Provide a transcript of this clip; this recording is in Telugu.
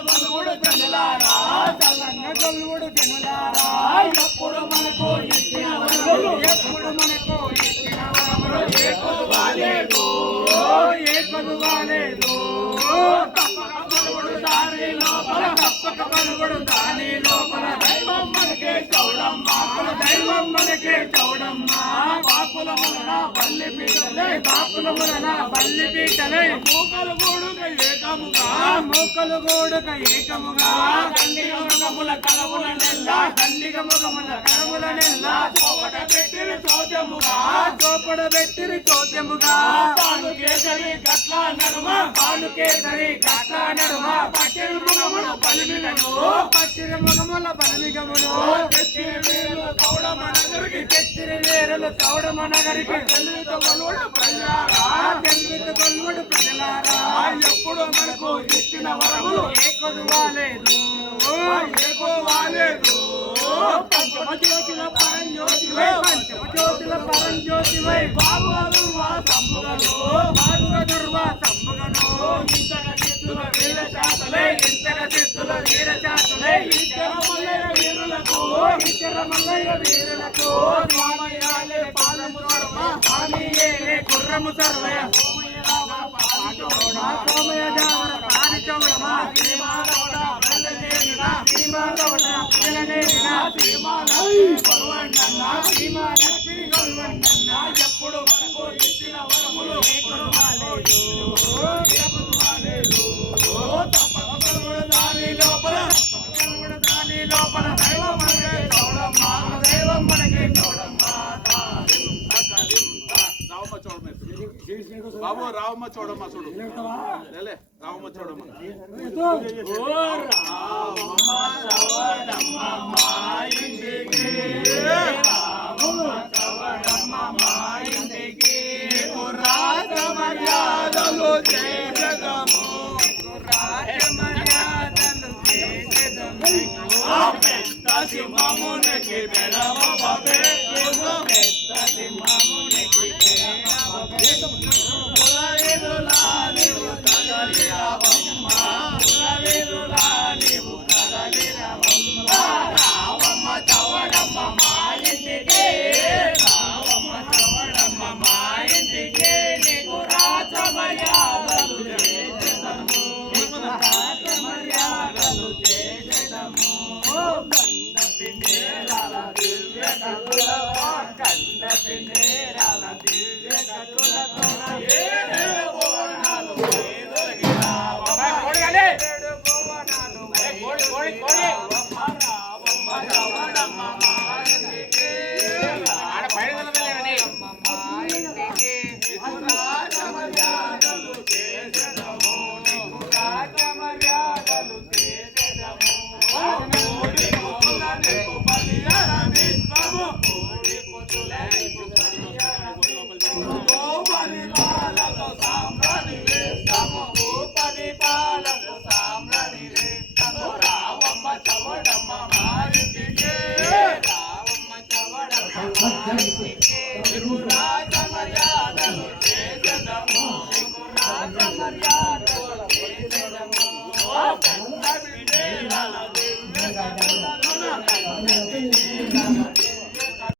గొల్లుడు ప్రజలారా చల్లంగా గొల్లుడు జనులారా ఎప్పుడు మనకు ఇచ్చిన వరములు ఎప్పుడు మనకు ఇచ్చిన వరములు ఏ కొలువాలేదు ఏ కొలువాలేదు తప్పక పలుగుడు దాని లోపల తప్పక పలుగుడు దాని లోపల దైవం మనకే చౌడమ్మ దైవం మనకే చౌడమ్మ బాపుల ములన బల్లి పీటలే బాపుల ములన బల్లి పీటలే మూకలు గూడుక ఏకముగా మూకలు గూడుక ఏకముగా దండిగ ముఖముల కలముల నెల్ల దండిగ ముఖముల కలముల నెల్ల చోపడ పెట్టిరి చోద్యముగా చోపడ పెట్టిరి చోద్యముగా తాను కేసరి గట్ల నడుమ తాను కేసరి గట్ల నడుమ పట్టిరి ముఖముల బలిమిగను పట్టిరి ముఖముల బలిమిగమును తెచ్చిరి వేరులు చౌడమ్మ నగరికి తెచ్చిరి వేరులు చౌడమ్మ నగరికి తెలుగుతో కొలువుడు ప్రజలారా తెలుగుతో కొలువుడు ప్రజలారా ఎప్పుడు మనకు ఇచ్చిన వరములు ఏ కొలువాలేదు ఏ కొలువాలేదు పంచమ జ్యోతిల పరంజ్యోతివై పంచమ జ్యోతిల పరంజ్యోతివై బాబుగా దుర్వా సంబుగను బాబుగా దుర్వా సంబుగను ఇంతగా చిత్తుల వీర శాతలే ఇంతగా చిత్తుల వీర శాతలే ఇచ్చర మల్లయ్య వీరులకు ఇచ్చర మల్లయ్య వీరులకు స్వామయ్యాలే పాదము సర్వ స్వామియేలే గుర్రము సర్వయ సోమయ జావర పాని చౌడమ శ్రీమానవడ ప్రజలేనినా శ్రీమానవడ ప్రజలేనినా శ్రీమానవీ కొలువండన్న శ్రీమానవీ కొలువండన్న ఎప్పుడు మనకు ఇచ్చిన వరములు కొలువాలేదు తప్పక కొలువుడు దాని లోపల కొలువుడు దాని లోపల దైవం మనకే చౌడమ్మ దైవం మనకే చౌడమ్మ బాబు రావమ్మ చూడమ్మ చూడు లేలే రావమ్మ చూడమ్మ మర్యాదలు చేసదము పెద్ద సింహమునికి బెడవ బాబే పెద్ద సింహమునికి రావమ్మ చవడమ్మ మా ఇంటికి రావమ్మ చవడమ్మ మా ఇంటికి నీకు రాజ మర్యాదలు చేసెదము రాజ మర్యాదలు చేసెదము గండ పిండేరాల దివ్య కతులతో గండ పిండేరాల దివ్య కతులతో రావమ్మ చవడమ్మ